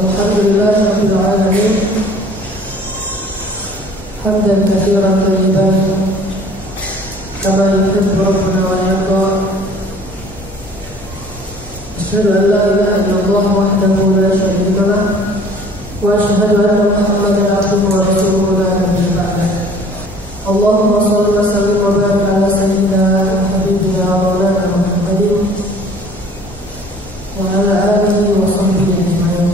Alhamdulillahirabbil alamin. Hamdan katsiran thayyiban kama yuhibbu rabbuna wa yarda. Asyhadu an la ilaha illallah wahdahu la syarika lah wa asyhadu anna Muhammadan abduhu wa rasuluhu la nabiyya ba'dah. Allahumma shalli wa sallim wa barik ala sayyidina wa habibina wa maulana Muhammadin wa ala alihi wa sahbihi ajma'in.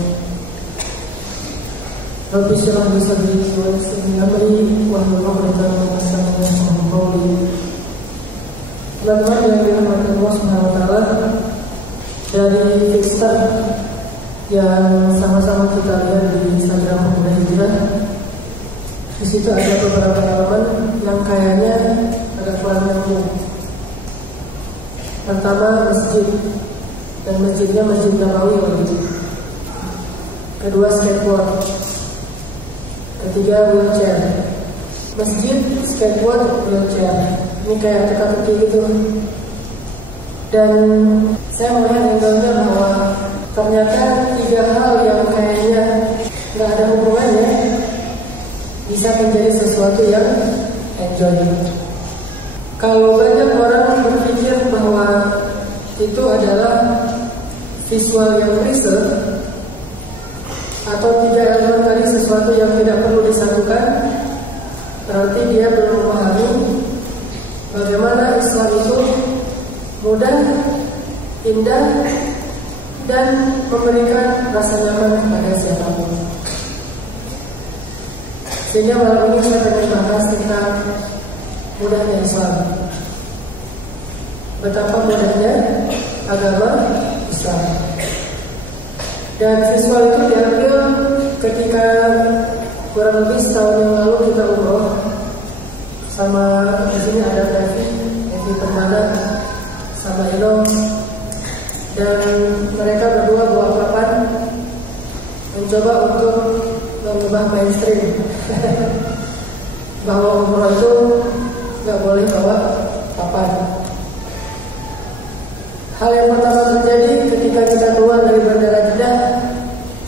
Rabbi shrah li sadri wa yassir li amri wahlul 'uqdatam min lisani yafqahu qawli. Teman-teman yang dirahmati Allah Subhanahu wa taala, dari Kickstarter yang sama-sama kita lihat di Instagram Pemuda Hijrah, di situ ada beberapa halaman yang kayaknya agak kurang nyambung. Pertama, masjid, dan masjidnya Masjid Nabawi begitu. Kedua, skateboard. Ketiga, wheelchair. Masjid, skateboard, wheelchair. Ini kayak teka-teki gitu. Dan saya melihat angle-nya bahwa ternyata tiga hal yang kayaknya nggak ada hubungannya bisa menjadi sesuatu yang enjoy. Kalau banyak orang berpikir bahwa itu adalah visual yang riset atau tiga elemen tadi sesuatu yang tidak perlu disatukan, berarti dia belum memahami bagaimana Islam itu mudah, indah, dan memberikan rasa nyaman kepada siapapun. Sehingga malam ini saya akan bahas tentang mudahnya Islam. Betapa mudahnya agama Islam. Dan visual itu diambil ketika kurang lebih setahun yang lalu kita umroh sama di sini ada Evi Permana sama Ino, dan mereka berdua bawa papan mencoba untuk mengubah mainstream bahwa umroh itu nggak boleh bawa papan. Hal yang pertama terjadi ketika kita keluar dari bandara Jeddah,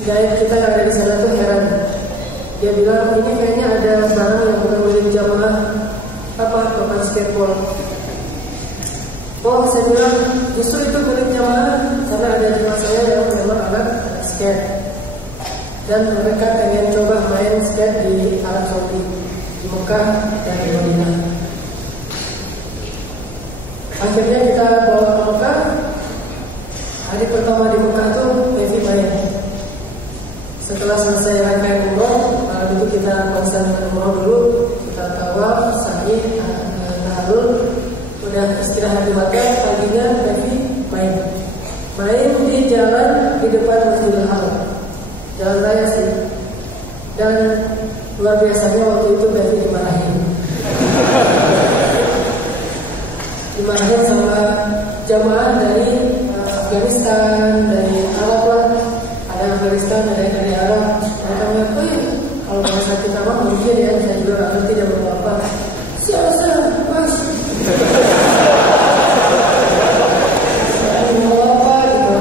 guide kita yang ada di sana tuh heran. Dia bilang, ini kayaknya ada barang yang bukan milik jamaah, apa, papan skateboard. Oh, saya bilang justru itu milik jamaah karena ada jemaah saya yang memang anak skate, dan mereka pengen coba main skate di Arab Saudi, di Mekah dan di Madinah. Akhirnya kita bawa ke Mekah. Hari pertama di Mekah tuh Evi main. Setelah selesai rangkaian umroh, dulu kita konsen umroh dulu, kita tawaf, sa'i, tahalul, udah istirahat di Mekah. Paginya Evi main di jalan di depan Masjidil Haram, jalan raya sih. Dan luar biasanya waktu itu Evi dimarahin sama jamaah dari Afghanistan, dari Arab lah. Ada Afghanistan, ada dari Arab. Mereka mengatakan, kalau bahasa kita mah mungkin ya, saya juga nggak ngerti dan apa. Siapa mas? Mau apa gitu?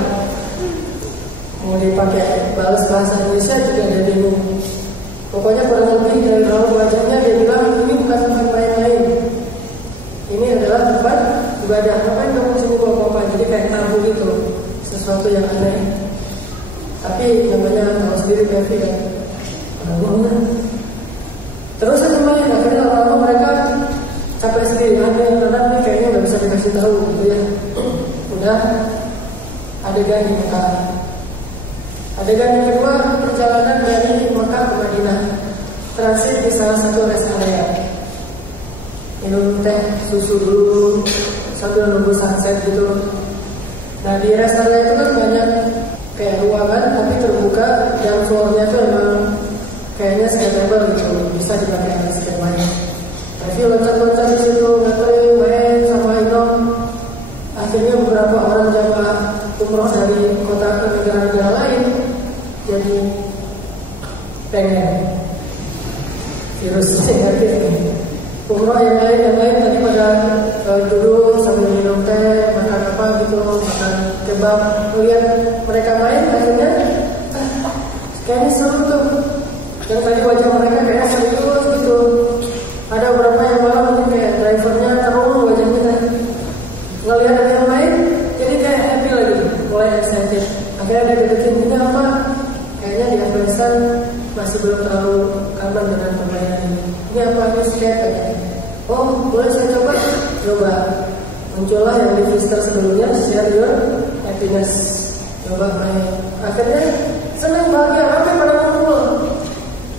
Mau dipakai balas bahasa Indonesia juga ada bingung. Pokoknya kurang lebih dari raut wajahnya dia bilang ini bukan tempat main-main. Ini adalah tempat ibadah. Ngapain kamu sini bawa apa? Jadi kayak tabu gitu, sesuatu yang aneh. Tapi namanya tahu sendiri Evi ya. Terus saya main, akhirnya lama-lama mereka capek sendiri. Karena ini kayaknya nggak bisa dikasih tahu gitu ya. Udah adegan di Mekah. Adegan yang kedua, perjalanan dari Mekah ke Madinah, transit di salah satu rest area. Minum teh susu dulu sambil nunggu sunset gitu. Nah di rest area itu kan banyak kayak ruangan tapi terbuka, dan floornya itu emang kayaknya skatable gitu, bisa dipakai dengan skate main. Tapi loncat-loncat di situ, ngatain main sama Inom. Akhirnya beberapa orang jamaah umroh dari kota ke negara-negara lain jadi pengen virusnya gitu. Umroh yang lain tadi pada duduk sambil minum teh, makan apa gitu, makan kebab. Lihat mereka main, akhirnya kayaknya seru tuh. Yang tadi wajah mereka kayaknya serius gitu. Ada beberapa yang malah mungkin kayak drivernya terung wajahnya kan. Ngelihat ada yang lain, jadi kayak happy lagi, mulai excited. Akhirnya dia deketin, ini apa? Kayaknya di Afghanistan masih belum terlalu aman dengan permainan ini. Ini apa? Ini skate kayaknya. Oh, boleh saya coba? Coba. Muncullah yang di Twitter sebelumnya, share your happiness. Coba main. Akhirnya senang, bahagia, ramai pada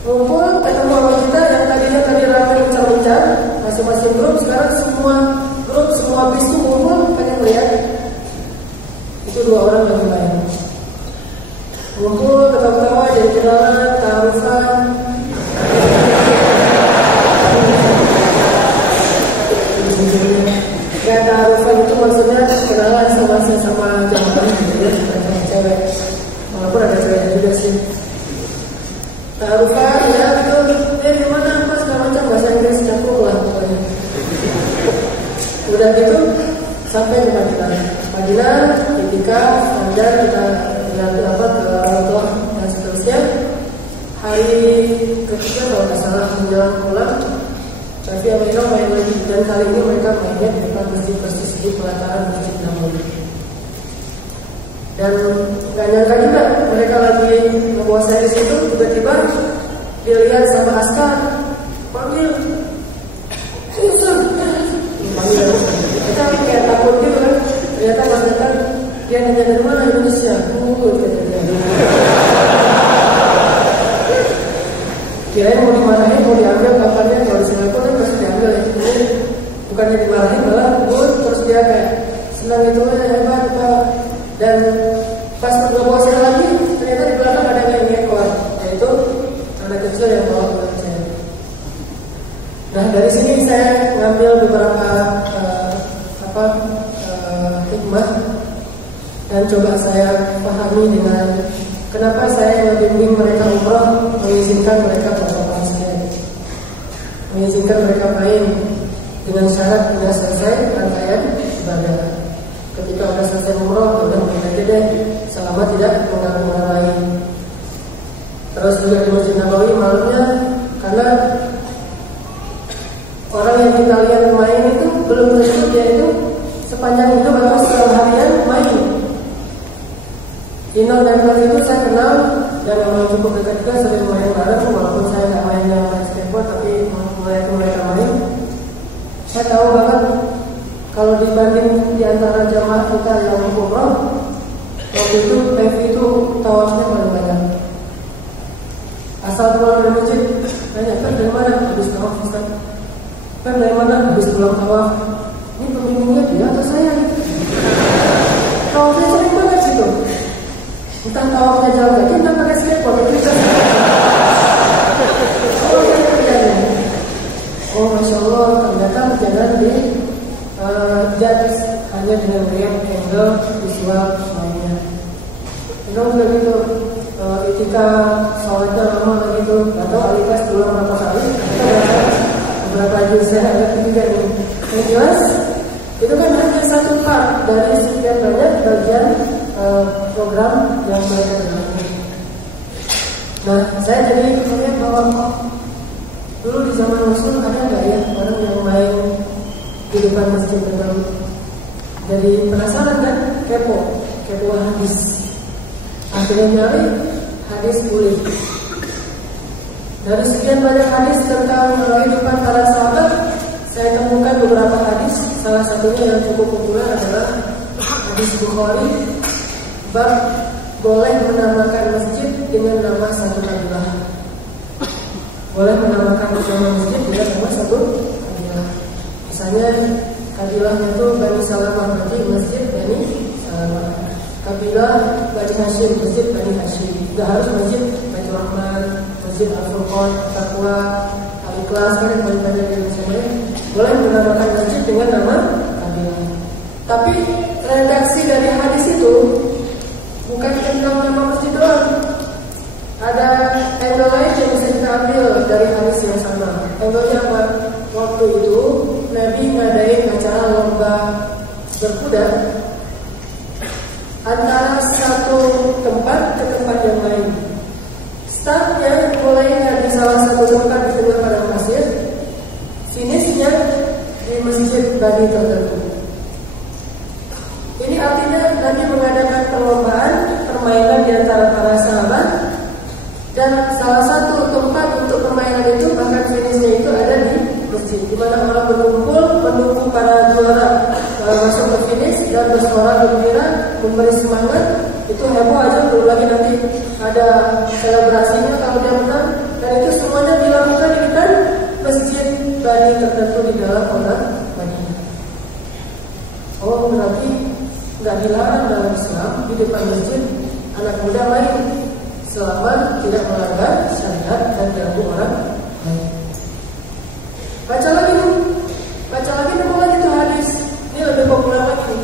ngumpul, ketemu sama kita yang tadinya ramai mencar-mencar, masing-masing grup, sekarang semua grup, semua bis itu ngumpul, pengen lihat. Itu 2 orang lagi main. Ngumpul, ketawa-ketawa, jadi kenalan, taruhan. Kayak taruhan itu maksudnya kenalan sama jamaah gitu ya, cewek. Walaupun ada ceweknya juga sih. Taruhan ya itu, gimana apa segala macam bahasa Inggris campur lah pokoknya. Udah gitu sampai ke Madinah, ketika dan kita dapat ke Allah dan seterusnya. Hari ketiga kalau nggak salah menjelang pulang, tapi mereka main lagi dan kali ini mereka mainnya di depan masjid persis di pelataran Masjid Nabawi. Dan nggak nyangka juga mereka lagi membawa saya di situ, tiba-tiba dilihat sama askar, panggil, panggil. Kita kayak takut gitu kan. Ternyata pas datang dia nanya dari mana, Indonesia. Kirain mau dimarahin, mau diambil kapannya. Kalau di Singapura kan pasti diambil ya. Bukannya dimarahin malah terus dia kayak senang itu hebat Pak. Dan pas bawa saya lagi, ternyata di belakang ada yang ngekor, yaitu anak kecil yang bawa saya. Nah dari sini saya ngambil beberapa hikmah dan coba saya pahami dengan kenapa saya membimbing mereka umrah, mengizinkan mereka berapa saya, mengizinkan mereka main dengan syarat tidak selesai rangkaian ibadah. Ketika sudah selesai umrah, udah main aja deh, selama tidak mengganggu orang lain. Terus juga di Masjid Nabawi malamnya, karena orang yang kita lihat main itu belum tentu dia itu sepanjang hidup atau seharian main. Inal dan kali itu saya kenal dan memang cukup dekat juga, sering main bareng walaupun saya nggak main yang main skateboard, tapi mulai mereka main. Saya tahu banget kalau dibanding di antara jamaah kita yang umroh, waktu itu PV itu tawafnya paling banyak. Asal pulang dari masjid, tanya, kan dari mana? Habis tawaf Ustaz. Kan dari mana? Habis pulang tawaf. Ini pembimbingnya dia atau saya? Tawafnya sering banget gitu. Entah tawafnya jalan kaki, entah pakai skateboard. Oh ya terjadi. Oh Masya Allah, ternyata jangan di judge hanya dengan melihat angle visual semuanya. Itu juga gitu. Ketika sholatnya lama gitu, atau alikas dulu berapa kali, beberapa juz saya ada ketiga nih. Yang jelas itu kan hanya satu part dari sekian banyak bagian program yang mereka jalankan. Nah, saya jadi melihat bahwa dulu di zaman Rasul ada nggak ya orang yang main di depan Masjid Nabawi? Jadi penasaran kan, kepo hadis. Akhirnya nyari hadis boleh. Dari sekian banyak hadis tentang kehidupan para sahabat, saya temukan beberapa hadis. Salah satunya yang cukup populer adalah hadis Bukhari, bab boleh menamakan masjid dengan nama satu kabilah. Boleh menamakan nama masjid dengan nama satu kabilah. Misalnya kabilahnya itu Bani Salamah, berarti masjid Bani Salamah. Kabilah Bani Hashim, masjid Bani Hashim. Tidak harus masjid Baitur Rahman, masjid Al-Furqan, Taqwa, Al-Ikhlas, kan yang paling banyak yang saya boleh menamakan masjid dengan nama kabilah. Tapi redaksi dari hadis itu bukan tentang nama masjid doang. Ada angle lain yang bisa kita ambil dari hadis yang sama. Angle-nya apa? Waktu itu Nabi ngadain acara lomba berkuda antara satu tempat ke tempat yang lain. Startnya mulai di salah satu tempat di tengah padang pasir, finishnya di masjid Bani tertentu. Ini artinya Nabi mengadakan perlombaan permainan di antara para sahabat, dan salah satu tempat untuk permainan itu bahkan finishnya itu ada di masjid, di mana orang berkumpul menunggu para juara masuk ke finish dan bersorak gembira, memberi semangat. Itu heboh aja, belum lagi nanti ada selebrasinya kalau dia menang, dan itu semuanya dilakukan di depan masjid Bani tertentu di dalam kota Madinah. Oh, berarti nggak dilarang dalam Islam di depan masjid anak muda main selama tidak melanggar syariat dan ganggu orang lain. Baca lagi nemu lagi tuh hadis. Ini lebih populer lagi.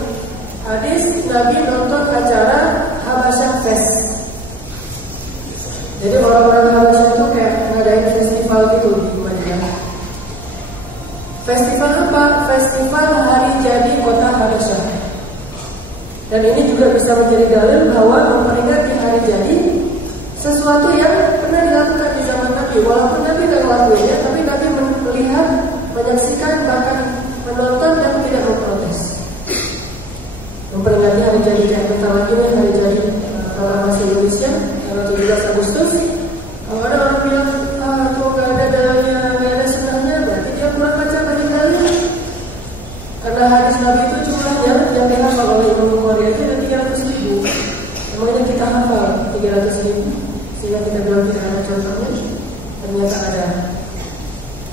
Hadis Nabi nonton acara Habasyah Fest. Jadi orang-orang Habasyah itu kayak ngadain festival gitu di Madinah. Festival apa? Festival hari jadi kota Habasyah. Dan ini juga bisa menjadi dalil bahwa memperingati hari jadi sesuatu yang pernah dilakukan di zaman Nabi. Walaupun Nabi tidak melakukannya, tapi Nabi melihat, menyaksikan, bahkan menonton dan tidak memprotes. Memperingati hari jadi yang bentar lagi nih, hari jadi proklamasi Indonesia tanggal 17 Agustus. Kalau ada orang bilang, kok gak ada dalamnya, gak ada sunahnya, berarti dia kurang baca banyak kali. Karena hadis Nabi itu jumlahnya yang dihafal oleh Imam Bukhari itu ada 300.000. Emangnya kita hafal 300.000, sehingga kita bilang tidak ada contohnya. Ternyata ada.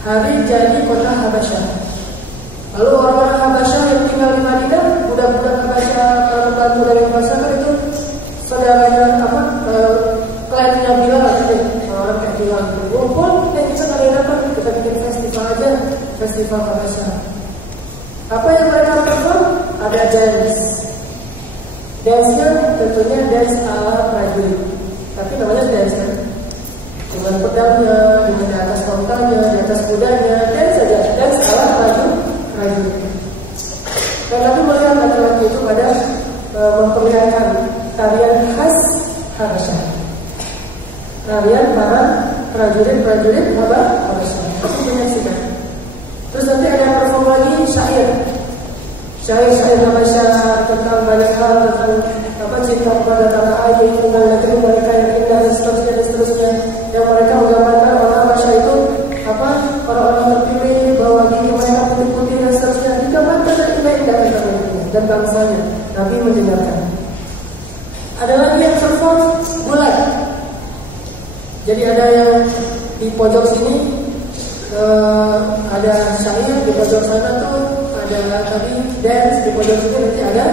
Hari jadi kota Habasyah. Lalu orang-orang Habasyah yang tinggal di Madinah, budak-budak Habasyah, orang-orang dari Habasyah kan itu saudaranya kliennya Bilal aja, orang kayak Bilal berkumpul, dan kita kalian apa? Kita bikin festival aja, festival Habasyah. Apa yang mereka perform? Ada dance. Dance-nya tentunya dance ala prajurit, tapi namanya dance kan? Dengan pedangnya, dengan di atas tongkangnya, di atas kudanya, dance saja, dance ala prajurit. Dan Nabi melihat laki-laki itu pada memperlihatkan tarian khas Habasyah, tarian para prajurit Habasyah. Aku menyaksikan. Terus nanti ada perform lagi syair Habasyah tentang banyak hal, tentang cinta kepada tanah air, tentang negeri mereka yang indah dan seterusnya. Yang mereka menggambarkan orang Habasyah itu orang-orang terpilih, bahwa gigi mereka putih-putih dan seterusnya, digambarkan dan indah dan bangsanya. Nabi mendengarkan. Ada lagi yang perform bulat. Jadi ada yang di pojok sini ada syair, di pojok sana tuh ada tadi dance, di pojok sini nanti ada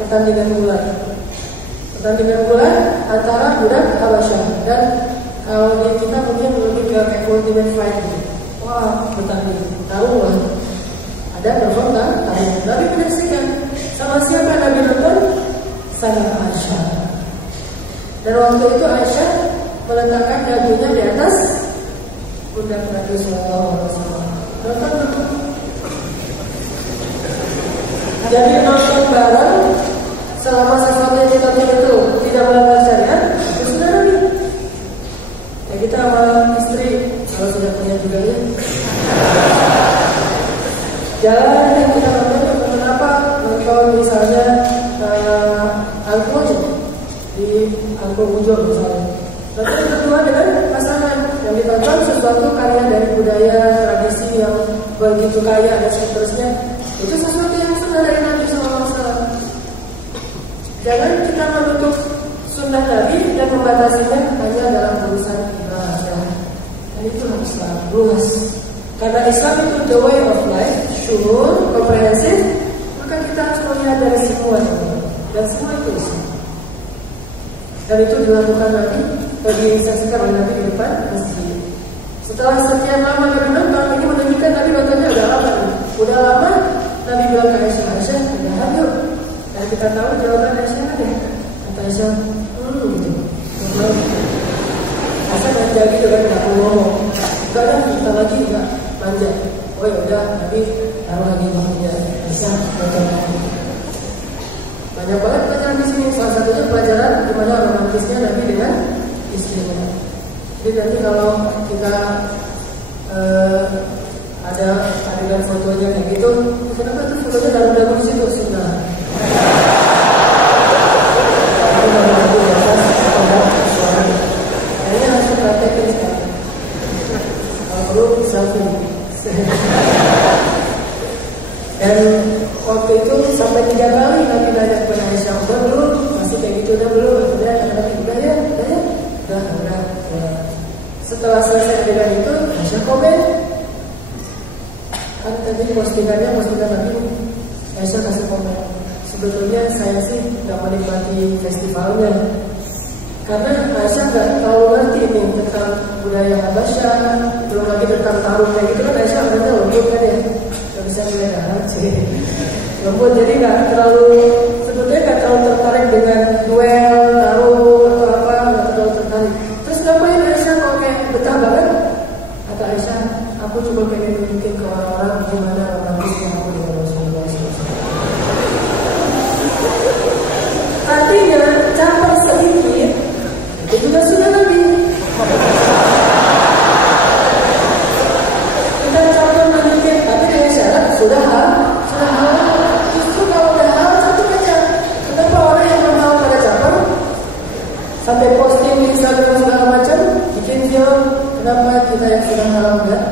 pertandingan bulat. Pertandingan bulat antara budak Habasyah, dan kalau di kita mungkin lebih ke kayak ultimate fight gitu. Wah, bertanding, tahu lah. Ada perform kan? Nabi menyaksikan. Sama siapa Nabi nonton? Sama Aisyah. Dan waktu itu Aisyah meletakkan dagunya di atas pundak Nabi SAW. Nonton. Jadi nonton bareng selama sesuatu yang ditonton itu tidak melanggar syariat, itu sudah Nabi. Ya kita sama istri kalau sudah punya juga ya. Jalan yang kita nonton apa? Nonton misalnya angklung di angklung ujung misalnya. Lalu yang kedua dengan pasangan yang ditonton sesuatu karya dari budaya tradisi yang begitu kaya dan seterusnya. Itu sesuatu yang sunnah dari Nabi SAW. Jangan kita menutup sunnah Nabi dan membatasinya hanya dalam urusan ibadah. Dan itu haruslah luas. Karena Islam itu the way of life, syumul, komprehensif. Maka kita harus melihat dari semua ini. Dan semua itu Islam. Dan itu dilakukan Nabi, disaksikan oleh Nabi di depan masjid. Setelah sekian lama Nabi nonton, ini menunjukkan Nabi nontonnya udah lama. Udah lama, Nabi bilang ke Aisyah, udah yuk. Dan kita tahu jawaban Aisyah ada. Kata Aisyah, gitu. Aisyah manja gitu kan, gak perlu ngomong. Enggak ada, kita lagi enggak manja. Oh ya udah, Nabi taruh lagi waktunya. Aisyah nonton lagi. Banyak banget pelajaran di sini. Salah satunya pelajaran di mana romantisnya Nabi dengan istrinya. Jadi nanti kalau kita ada adegan fotonya kayak gitu, kenapa tuh fotonya dalam di situ sudah? Kayaknya harus praktekin sekarang. Kalau perlu selfie. Dan waktu itu sampai 3 kali Nabi nanya kepada Aisyah, belum, masih kayak gitu belum, udah. Setelah selesai adegan itu, Aisyah komen. Kan tadi postingan Nabi, Aisyah kasih komen. Sebetulnya saya sih nggak menikmati festivalnya, karena Aisyah nggak terlalu ngerti ini tentang budaya Habasyah, belum lagi tentang tarungnya gitu kan. Aisyah orangnya lembut kan ya, nggak bisa ngeliat sih, lembut, jadi sebetulnya nggak terlalu tertarik dengan duel, tarung atau apa, nggak terlalu tertarik. Terus ngapain Aisyah kalau kayak betah banget? Kata Aisyah, aku cuma pengen nunjukin ke orang-orang gimana romantisnya aku dengan Rasulullah SAW. Artinya capek sedikit itu juga sudah Nabi. Kita capek nunjukin, tapi dengan syarat sudah halal. Justru kalau udah halal satu aja. Kenapa orang yang berhal pada caper sampai posting di Instagram segala macam, bikin film, kenapa kita yang sudah halal enggak?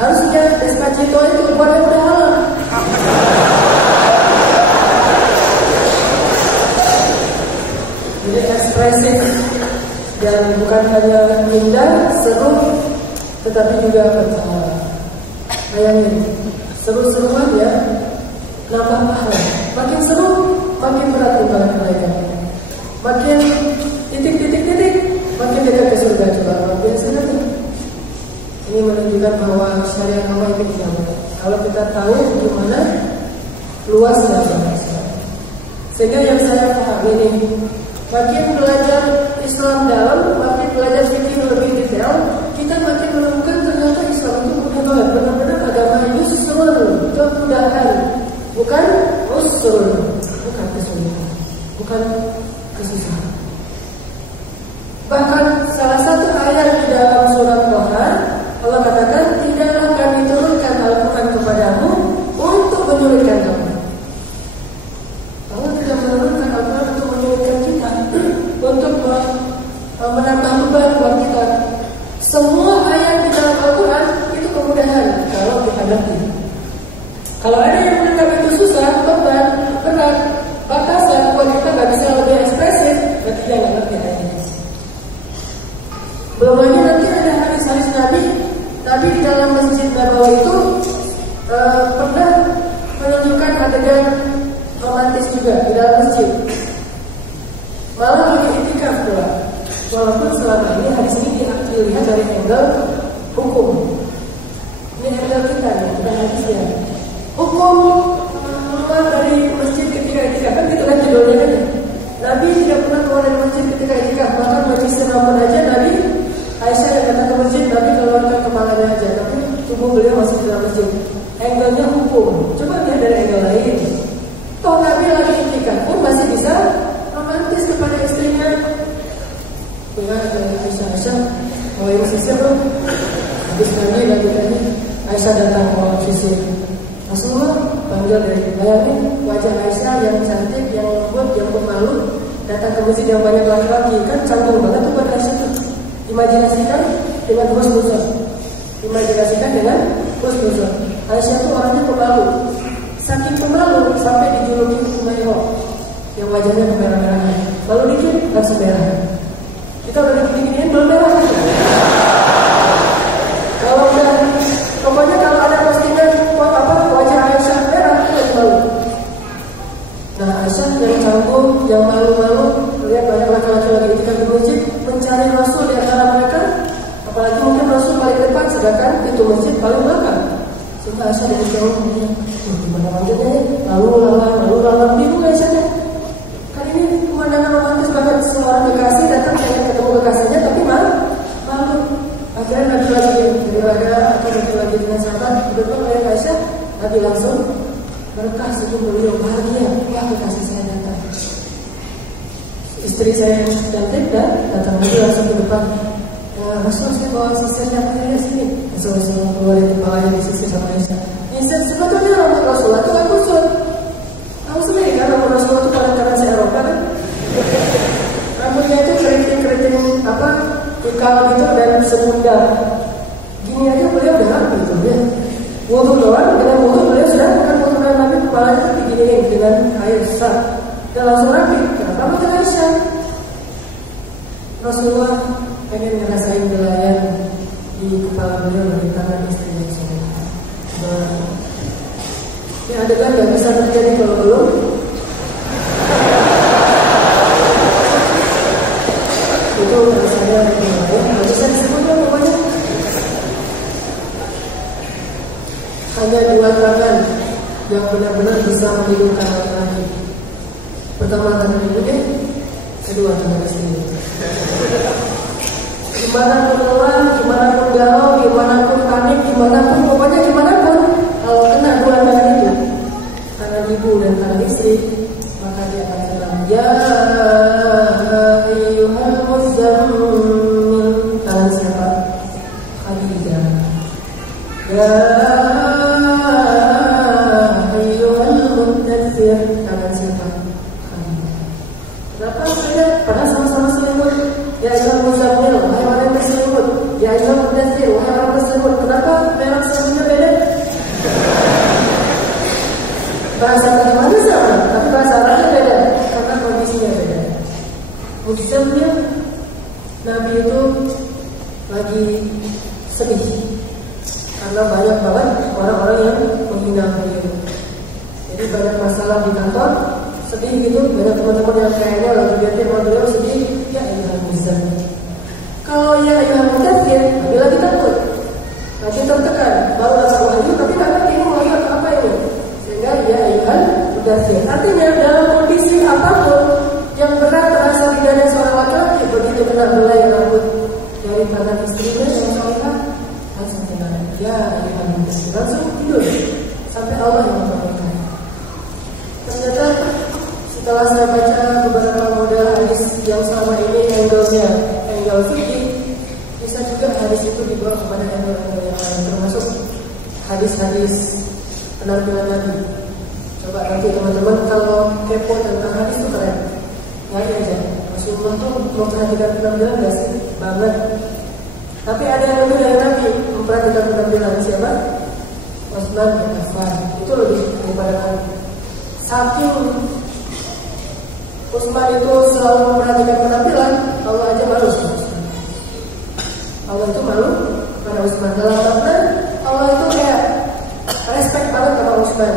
Harusnya Despacito itu buat yang udah halal. Jadi ekspresif dan bukan hanya indah, seru, tetapi juga berpahala. Bayangin, seru-seruan ya, nambah pahala. Makin seru, makin berat timbangan mereka. Makin titik, makin dekat ke surga. Coba luar biasa kan? Ini menunjukkan bahwa syariat Allah itu tidak mudah. Kalau kita tahu gimana luasnya syariat. Sehingga yang saya pahami ini, makin belajar Islam dalam, makin belajar fikih lebih detail, kita makin menemukan ternyata Islam itu mudah banget. Benar-benar agama yusrun, kemudahan, bukan usrun, bukan kesulitan, bukan kesusahan. Bahkan salah satu ayat di dalam surat Quran, Allah katakan, tidaklah kami turunkan Al-Quran kepadamu untuk menyulitkan kamu. Allah tidak menurunkan Al-Quran untuk menyulitkan kita, untuk menambah beban buat kita. Semua ayat di dalam Al-Quran itu kemudahan kalau kita ngerti. Kalau ada yang menganggap itu susah, beban, berat, batasan buat kita nggak bisa lebih ekspresif, berarti dia nggak ngerti ayatnya. Belum lagi nanti ada hadis-hadis Nabi di dalam Masjid Nabawi itu pernah menunjukkan adegan romantis juga di dalam masjid. Malah lagi iktikaf pula. Walaupun selama ini hadis ini dilihat dari angle hukum. Ini angle kita nih, bukan hadisnya. Hukum keluar dari masjid ketika iktikaf, kan gitu kan judulnya kan. Nabi tidak pernah keluar dari masjid ketika iktikaf. Bahkan majlis sinamon aja Nabi, Aisyah yang datang ke masjid, Nabi keluarkan kepalanya aja, tapi tubuh beliau masih di dalam masjid. Angle-nya hukum. Coba lihat dari angle lain. Toh Nabi lagi iktikaf pun masih bisa romantis kepada istrinya. Dengan Aisyah, mau yang sisir dong. Habis mandi lagi tadi, Aisyah datang mau sisir. Rasulullah panggil dari bayangin wajah Aisyah yang cantik, yang lembut, yang pemalu, datang ke masjid yang banyak laki-laki, kan canggung banget tuh buat Aisyah tuh. Imajinasikan dengan husnuzon. Imajinasikan dengan husnuzon. Aisyah itu orangnya pemalu. Saking pemalu sampai dijuluki Umairah, yang wajahnya kemerah-merahan. Lalu dikit langsung merah. Kita udah diginiin belum merah. Kalau udah, pokoknya kalau ada postingan wajah Aisyah merah, itu lagi malu. Nah Aisyah yang canggung, yang malu-malu, lihat banyak laki-laki lagi ketika di masjid mencari Rasul di antara mereka, apalagi mungkin Rasul paling depan, sedangkan itu masjid paling belakang. Sehingga Aisyah dari jauh kemudian, gimana lanjutnya ya? Lalu lalang bingung Aisyahnya. Kan ini pemandangan romantis banget, seorang kekasih datang pengen ketemu kekasihnya tapi malu. Akhirnya Nabi lagi beribadah atau Nabi lagi dengan sahabat, betul oleh Aisyah, Nabi langsung berkah senyum beliau bahagia, wah kekasih saya datang. Istri saya yang cantik dan datang lagi langsung ke depan. Rasul saya bawa sisirnya ke sini. Rasul keluar itu bawahnya di sisir sama Aisyah. Sisir sebetulnya rambut Rasulullah itu kan kusut. Tahu sendiri kan rambut Rasulullah itu pada kanan Eropa kan? Rambutnya itu keriting apa? Ikal gitu dan semundar. Gini aja beliau udah rapi gitu ya. Wudu doang, dengan wudu beliau sudah bukan wudu dengan Nabi kepalanya itu diginiin dengan air sah. Dan langsung rapi. Kenapa bukan Aisyah? Rasulullah pengen ngerasain belayan di kepala beliau dari tangan istrinya semua. Ini adegan gak bisa terjadi kalau belum. Itu rasanya belayan, gak bisa disebutnya pokoknya. Hanya dua tangan yang benar-benar bisa menghidupkan laki-laki. Pertama tangan ibunya, kedua tangan istrinya. Gimana pun lelah, gimana pun galau, gimana pun panik, gimana pun pokoknya gimana pun kalau kena dua tangan itu, tangan ibu dan tangan istri, maka dia akan bilang ya ayyuhal muzzammil. Tangan siapa? Khadijah. Ya ayyuhal muddatsir. Tangan siapa? Khadijah. Kenapa beda? Padahal sama-sama selimut. Ya ayyuhal muzzammil, wahai orang yang berselimut. Ya ayyuhal muddatsir, wahai orang berselimut. Kenapa merek selimutnya beda? Bahasa bagaimana sama, tapi bahasa Arabnya beda karena kondisinya beda. Muzzammil, Nabi itu lagi sedih karena banyak banget orang-orang yang menghina beliau. Jadi banyak masalah di kantor, sedih gitu, banyak teman-teman yang kayaknya lagi bete sama beliau sedih. Ya ayyuhal muzzammil. Kalau ya ayyuhal muddatsir, Nabi lagi takut, lagi tertekan, baru rasa wahyu tapi nggak ngerti ini wahyu apa ini. Sehingga ya ayyuhal muddatsir. Artinya dalam kondisi apapun yang berat terasa di dada seorang laki-laki, begitu kena belai rambut dari tangan istrinya yang salihah, langsung tenang. Ya ayyuhal muddatsir, langsung tidur sampai Allah yang membangunkan. Ternyata setelah saya baca beberapa model hadis yang selama ini angle fikih, bisa juga hadis itu dibawa kepada angle yang lain, termasuk hadis-hadis penampilan Nabi. Coba nanti teman-teman kalau kepo tentang hadis itu keren. Nyari aja. Rasulullah tuh memperhatikan penampilan gak sih? Banget. Tapi ada yang lebih dari Nabi memperhatikan penampilan. Siapa? Utsman bin Affan. Itu lebih daripada Nabi. Saking Utsman itu selalu memperhatikan penampilan, Allah aja malu sama Utsman. Allah itu malu pada Utsman. Dalam makna Allah itu kayak respect banget sama Utsman,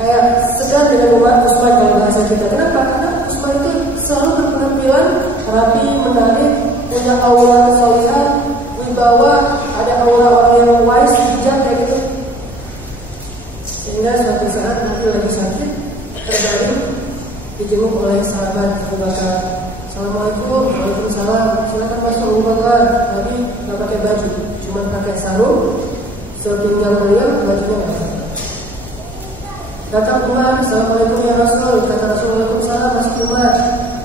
kayak segan dengan umat Utsman kalau bahasa kita. Kenapa? Karena Utsman itu selalu berpenampilan rapi, menarik, punya aura kesalihan, wibawa, ada aura orang yang wise, bijak kayak gitu. Sehingga suatu saat Nabi lagi sakit, terbaring dijenguk oleh sahabat Abu Bakar. Assalamualaikum. Waalaikumsalam. Silakan masuk Abu Bakar. Nabi nggak pakai baju, cuma pakai sarung. Setinggal beliau bajunya nggak ada. Datang Umar. Assalamualaikum ya Rasul. Kata Rasul, Waalaikumsalam. Masuk Umar.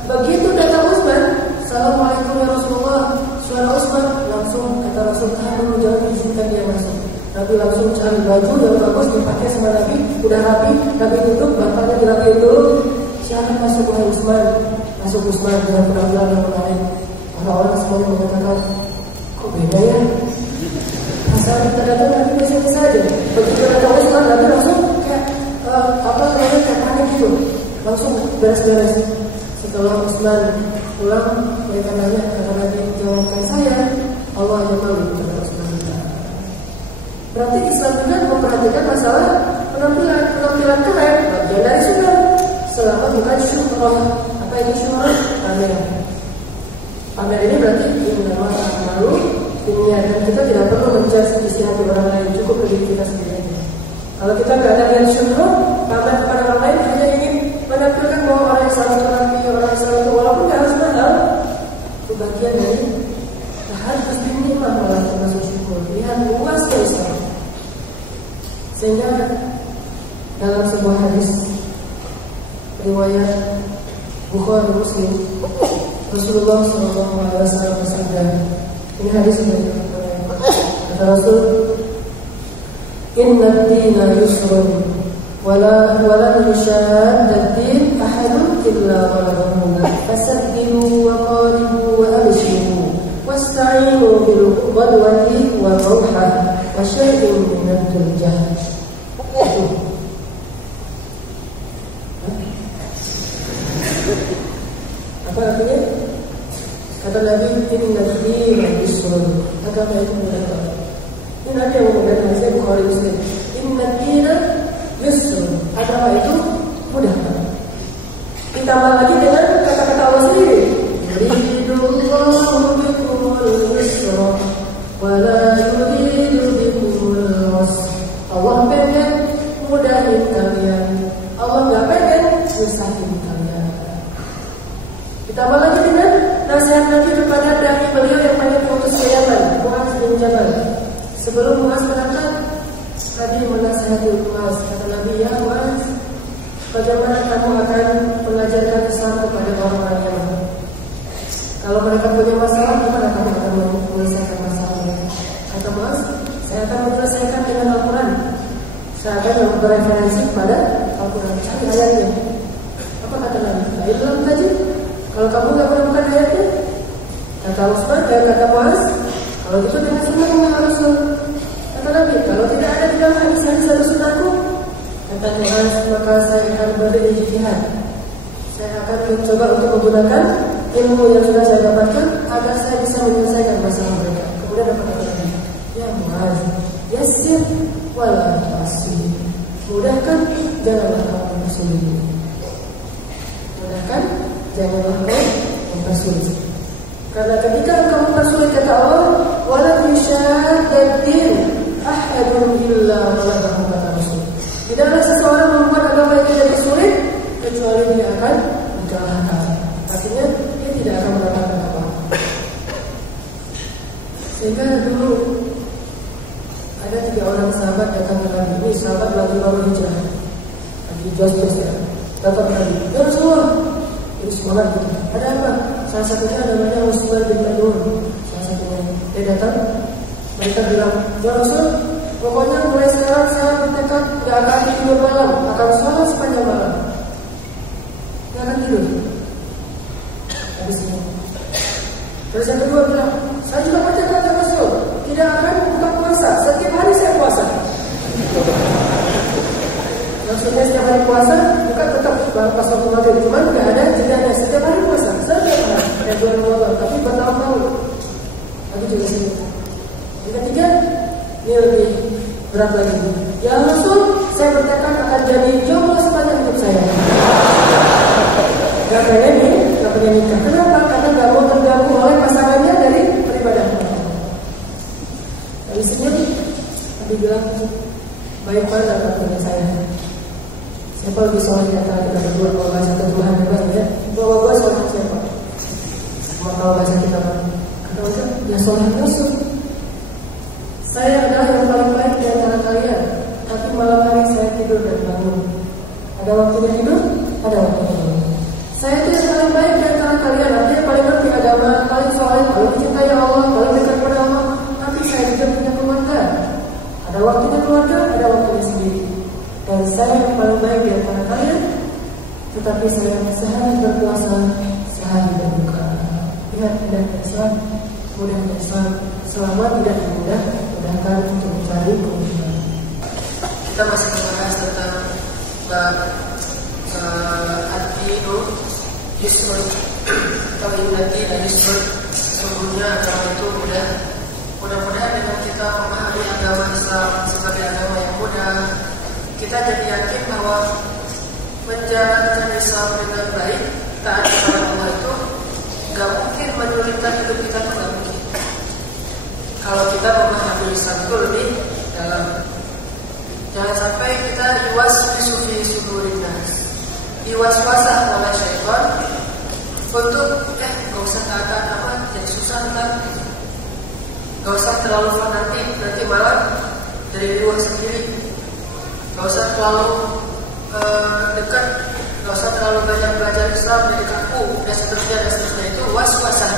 Begitu datang Utsman, Assalamualaikum ya Rasulullah. Suara Utsman langsung kata Rasul, kamu jangan izinkan dia masuk. Nabi langsung cari baju yang bagus dipakai sama Nabi, udah rapi. Nabi duduk, bapaknya dirapiin dulu. Silakan masuk wahai Utsman. Masuk Utsman dengan penampilan yang menarik. Orang-orang semuanya mengatakan, kok beda ya? Asal kita datang Nabi biasa-biasa aja. Begitu datang Utsman, Nabi langsung kayak kayak panik gitu. Langsung beres-beres. Setelah Utsman pulang, mereka nanya, kata Nabi, jawabkan saya, Allah aja malu kepada Utsman. Berarti Islam juga memperhatikan masalah penampilan keren, bagian dari sunnah. Selama bukan syukrah. Apa ini syukrah? Pamer. Pamer ini berarti nama malu dunia, dan kita tidak perlu menjudge isi hati orang lain, cukup bagi kita sendiri. Kalau kita nggak ada yang syukrah, pamer kepada orang lain, hanya ingin menampilkan bahwa orang yang selalu terapi, orang yang selalu itu, walaupun nggak harus mahal, itu bagian dari harus dinikmat malah termasuk syukur. Lihat luasnya Islam. Sehingga dalam sebuah hadis riwayat Bukhari Muslim, Rasulullah SAW bersabda, Ini hadis yang kata Rasul, Inna ad-dina yusrun Wala yushadda ad-din ahadun illa ghalabahum Fasaddidu wa qaribu wa abshiru Wasta'inu bil ghadwati wa rawha Wa syai'in min ad-durjah. Apa artinya? Kata Nabi, Inna ad-dina yusrun. Agama itu mudah. Ini Nabi yang mengatakan, saya Bukhari Muslim. Inna ad-dina yusrun. Agama itu mudah. Ditambah lagi dengan kata-kata Allah sendiri. Yuridullahu bikumul yusra wa la yuridu bikumul usra. Allah pengen mudahin kalian. Allah nggak pengen susahin kalian. Ditambah lagi dengan nasihat Nabi kepada dai beliau yang banyak putus ke Yaman, Muaz bin Jabal. Sebelum Muaz berangkat, tadi menasihati Muaz, kata Nabi, ya Muaz, bagaimana kamu akan mengajarkan Islam kepada orang-orang Yaman? Kalau mereka punya masalah, gimana kamu akan menyelesaikan masalahnya? Kata Muaz, saya akan menyelesaikan dengan Al-Quran. Saya akan bereferensi pada Al-Quran. Cari ayatnya. Apa kata Nabi? Ilham tadi. Kalau kamu nggak menemukan ayatnya, kata Utsman dan kata Muaz, kalau gitu dengan sunnah Rasul. Kata Nabi, kalau tidak ada di dalam hadis-hadis atau sunnahku, kata Muaz, maka saya akan berijtihad. Saya akan mencoba untuk menggunakan ilmu yang sudah saya dapatkan agar saya bisa menyelesaikan masalah mereka. Kemudian dapat kata Nabi, ya Muaz, yassir wala tu'assir. Mudahkan, janganlah kamu mempersulit. Mudahkan, janganlah kau mempersulit. Karena ketika engkau mempersulit, kata Allah, wala yushadda ad-din ahadun illa ghalabahum, kata Rasul. Tidaklah seseorang membuat agama itu jadi sulit kecuali dia akan dikalahkan. Artinya dia tidak akan mendapatkan apa. Sehingga dulu ada 3 orang sahabat datang ke Nabi. Ini sahabat lagi baru hijrah, lagi jos-jos ya. Datang ke Nabi, ya Rasulullah. Jadi semangat gitu. Ada apa? Salah satunya namanya Utsman bin Mad'un. Salah satunya dia datang. Mereka bilang, ya Rasul, pokoknya mulai sekarang saya bertekad tidak akan tidur malam, akan sholat sepanjang malam. Tidak akan tidur. Habis itu. Terus yang kedua bilang, saya juga bertekad ya Rasul, tidak akan buka puasa. Setiap hari saya puasa. Maksudnya setiap hari puasa, bukan tetap pas waktu maghrib, cuma tidak ada jedanya. Setiap hari puasa, setiap hari. Ada 2 Ramadan, tapi bertahun-tahun. Lagi juga sini. Yang ketiga, ini lebih berat lagi. Ya Rasul, saya bertekad akan jadi jomblo sepanjang hidup saya. Gak pengen nih, gak pengen nikah. Kenapa? Karena gak mau terganggu oleh pasangannya dari beribadah. Habis ini, tapi bilang, baik mana katanya saya. Siapa lebih soleh di antara kita berdua? Kalau bahasa Tuhan hebat ya. Bahwa gue soleh siapa? Mau tahu bahasa kita apa? Kata Rasul, ya soleh Rasul. Saya adalah yang paling baik di antara kalian. Tapi malam hari saya tidur dan bangun. Ada waktunya tidur, ada waktunya bangun. Saya itu yang paling baik di antara kalian. Artinya paling ngerti agama, paling soleh, paling mencintai Allah, paling dekat kepada Allah. Tapi saya juga punya keluarga. Ada waktunya keluarga, ada waktunya sendiri. Dan saya yang paling baik di antara kalian, tetapi saya sehari berpuasa, sehari berbuka. Lihat indahnya Islam, mudahnya Islam, selama tidak dimudahkan untuk mencari keuntungan. Kita masih membahas tentang ad-dinu yusrun. Kalau ad-dinu yusrun, sesungguhnya agama itu mudah. Mudah-mudahan dengan kita memahami agama Islam sebagai agama yang mudah, kita jadi yakin bahwa menjalankan Islam dengan baik, taat kepada Allah itu gak mungkin menyulitkan hidup kita, itu gak mungkin. Kalau kita memahami Islam itu lebih dalam, jangan sampai kita yuwaswisu fi sudurin nas, diwaswasah oleh syaitan untuk gak usah taat apa, jadi susah ntar, gak usah terlalu fanatik, nanti malah dari luar sendiri. Gak usah terlalu dekat, gak usah terlalu banyak belajar Islam, jadi kaku, dan seterusnya. Itu was-wasan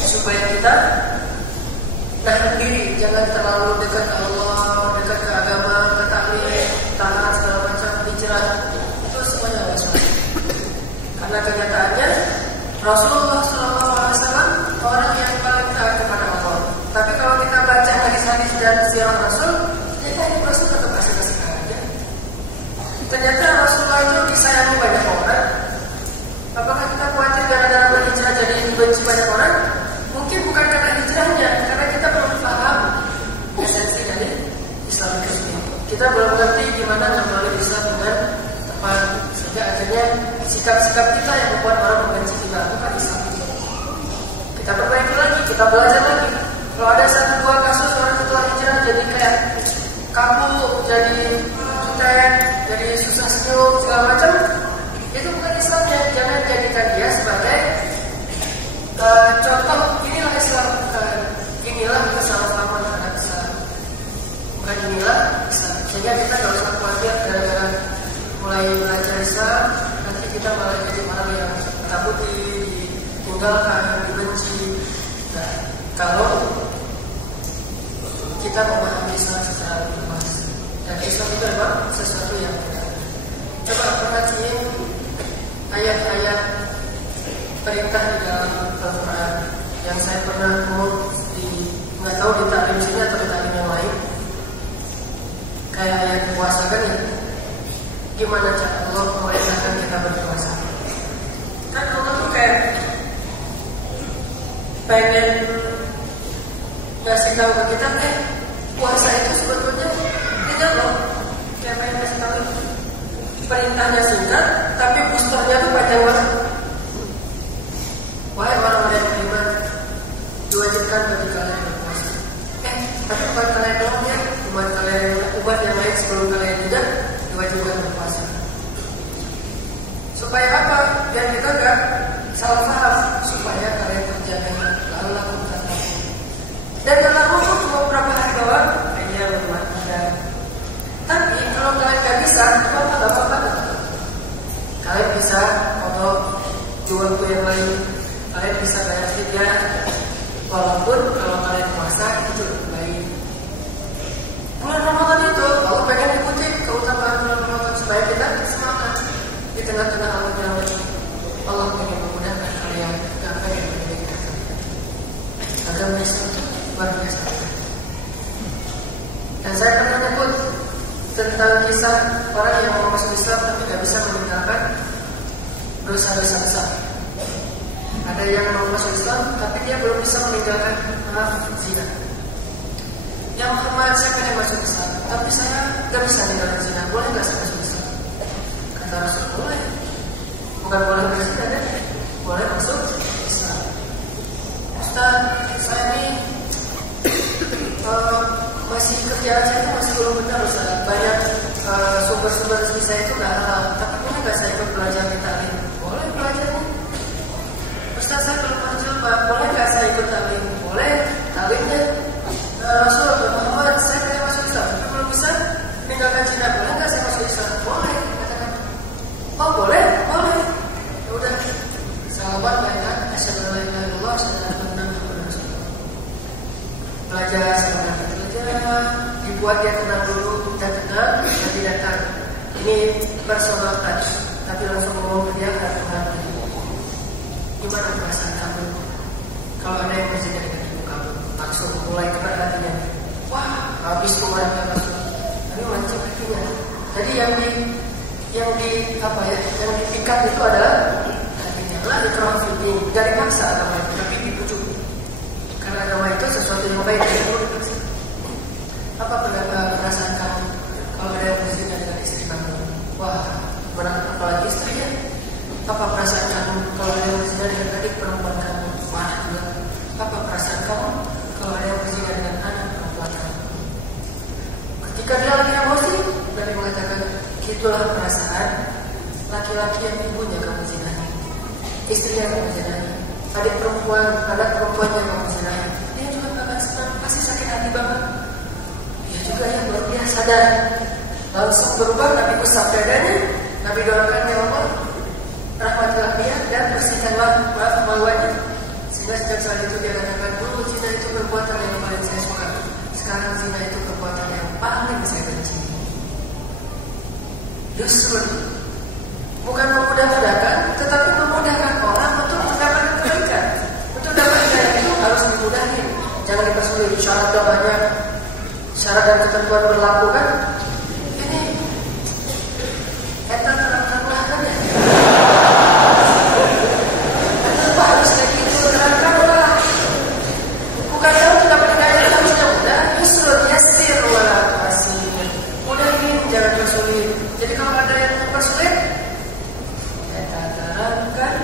supaya kita nahan diri, jangan terlalu dekat ke Allah, dekat ke agama, ke taklim, taat segala macam, hijrah, itu semuanya waswas. Karena kenyataannya Rasulullah SAW orang yang paling taat kepada Allah. Tapi kalau kita baca hadis-hadis dan sirah Rasul, ternyata ini Rasul tetap kasih-kasih aja. Ternyata Rasulullah itu disayangi banyak orang. Apakah kita khawatir gara-gara berhijrah jadi dibenci banyak orang? Mungkin bukan karena hijrahnya, karena kita belum paham esensi dari Islamisme. Kita belum ngerti gimana ngamalin Islam dengan tepat, sehingga akhirnya sikap-sikap kita yang membuat orang membenci kita bukan Islam. Kita perbaiki lagi, kita belajar lagi. Kalau ada satu dua kasus orang setelah hijrah jadi kayak kaku, jadi jutek, jadi susah senyum segala macam, itu bukan Islamnya. Jangan jadikan dia sebagai contoh. Inilah Islam, inilah kesalahpahaman terhadap Islam, bukan inilah Islam. Sehingga kita tidak usah khawatir gara-gara mulai belajar Islam nanti kita malah jadi orang yang takuti, ditinggalkan, dibenci. Nah, kalau kita memahami Islam secara luas, dan Islam itu memang sesuatu yang benar. Coba perhatiin ayat-ayat perintah di dalam Al-Quran yang saya pernah nggak tahu di taklim sini atau di taklim yang lain. Kayak ayat puasa kan ya. Gimana cara Allah memerintahkan kita berpuasa? Kan Allah tuh kayak pengen ngasih tahu ke kita, puasa itu sebetulnya tidak loh. Kayak pengen ngasih tahu perintahnya singkat, tapi boosternya tuh panjang banget. Wahai orang-orang yang beriman, diwajibkan bagi kalian berpuasa. Tapi buat kalian doang ya, umat yang lain sebelum kalian juga diwajibkan berpuasa. Supaya apa? Biar kita enggak salah paham, supaya kalian terjaga Allah taala. Dan tetapi cuma beberapa hari doang, hanya umat Anda. Tapi kalau kalian nggak bisa, apa-apa. Kalian bisa atau jual ke yang lain, kalian bisa bayar fidyah. Walaupun kalau kalian puasa itu lebih baik. Bulan Ramadan itu Allah pengen ikuti keutamaan bulan Ramadan supaya kita semangat di tengah-tengah Allah. Allah pengen memudahkan kalian apa yang menjadikan agama Islam luar biasa. Dan saya pernah nyebut tentang kisah orang yang mau masuk Islam tapi nggak bisa meninggalkan dosa-dosa besar. Ada yang mau masuk Islam tapi dia belum bisa meninggalkan zina. Yang Muhammad, saya pengen masuk Islam tapi saya nggak bisa meninggalkan zina. Boleh nggak saya masuk Islam? Kata Rasul, boleh. Bukan boleh berzina, kan? Boleh masuk Islam. Ustaz, saya ini masih kerjaan saya itu masih belum benar, Ustaz. Banyak sumber-sumber rezeki saya itu nggak halal. Tapi boleh nggak saya ikut belajar di taklim? Boleh belajarnya. Ustaz, saya belum berjilbab, boleh nggak saya ikut taklim? Boleh. Taklimnya Rasul Muhammad, saya pengen masuk Islam tapi belum bisa meninggalkan zina. Boleh nggak saya masuk Islam? Boleh. Katakan, oh boleh. Ya udah, sahabat banyak. Asyhadu an la ilaha illallah, asyhadu anna Muhammadan Rasulullah. Belajar sebenarnya. Dibuat dia tenang dulu, dan tenang, nanti datang. Ini personal touch, tapi langsung ngomong ke dia hati-hati. Gimana perasaan kamu kalau ada yang berzina dengan ibu kamu? Langsung mulai kepada hatinya. Wah, habis tuh orangnya langsung. Tapi macam hatinya. Jadi yang dipikat itu adalah hatinya. Lah diterofiti, gak dipaksa agama itu, tapi dibujuk. Karena agama itu sesuatu yang baik, tidak perlu dipaksa. Apa perasaan kamu kalau ada yang berzina dengan istri kamu? Wah, apalagi istrinya. Apa perasaan kamu kalau ada yang berzina dengan adik perempuan kamu? Wah, juga. Apa perasaan kamu kalau ada yang berzina dengan anak perempuan kamu? Ketika dia lagi emosi, Nabi mengatakan, itulah perasaan laki-laki yang ibunya kamu zinahi, istrinya kamu zinahi, adik perempuan, anak perempuannya kamu zinahi. Dia juga akan senang, pasti sakit hati banget. Juga yang baru dia sadar, langsung berubah. Nabi usap dadanya, Nabi doakan ya Allah, rahmatilah dia dan bersihkanlah kemaluannya. Sehingga sejak saat itu dia katakan, dulu zina itu perbuatan yang paling saya sekarang zina itu perbuatan yang paling saya benci. Justru bukan memudah-mudahkan, tetapi memudahkan orang untuk mendapatkan kebaikan. Untuk dapat hidayah itu harus dimudahin, jangan dipersulit. Syaratnya banyak, syarat dan ketentuan berlaku kan. Ini kita terang-terang kan ya. Kenapa harus kayak gitu? Terang-terang. Bukan kamu tidak berdaya harusnya mudah, justru yasir wala tu'assir. Mudahin, jangan persulit. Jadi kalau ada yang mempersulit, kita terangkan.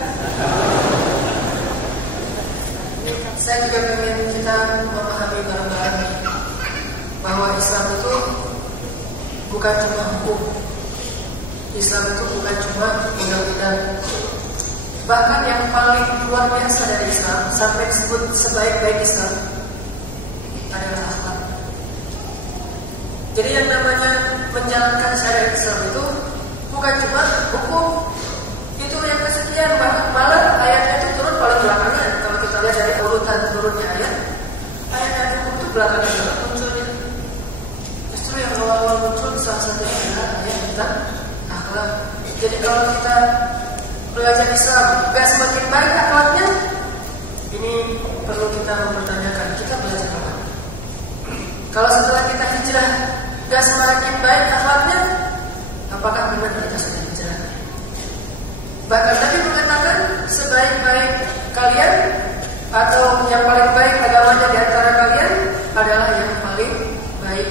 Saya juga ingin kita memahami bareng-bareng bahwa Islam itu bukan cuma hukum. Islam itu bukan cuma undang-undang. Bahkan yang paling luar biasa dari Islam, sampai disebut sebaik-baik Islam, adalah akhlak. Jadi yang namanya menjalankan syariat Islam itu bukan cuma hukum. Itu yang kesekian, malah ayatnya itu turun paling belakangan. Kalau kita lihat dari urutan turunnya ayat hukum itu belakangan banget munculnya. Justru yang awal-awal muncul salah satunya adalah ayat tentang akhlak. Jadi kalau kita belajar Islam gak semakin baik akhlaknya, ini perlu kita mempertanyakan, kita belajar apa? Kalau setelah kita hijrah gak semakin baik akhlaknya, apakah benar kita sudah hijrah? Bahkan Nabi mengatakan sebaik-baik kalian atau yang paling baik agamanya di antara kalian adalah yang paling baik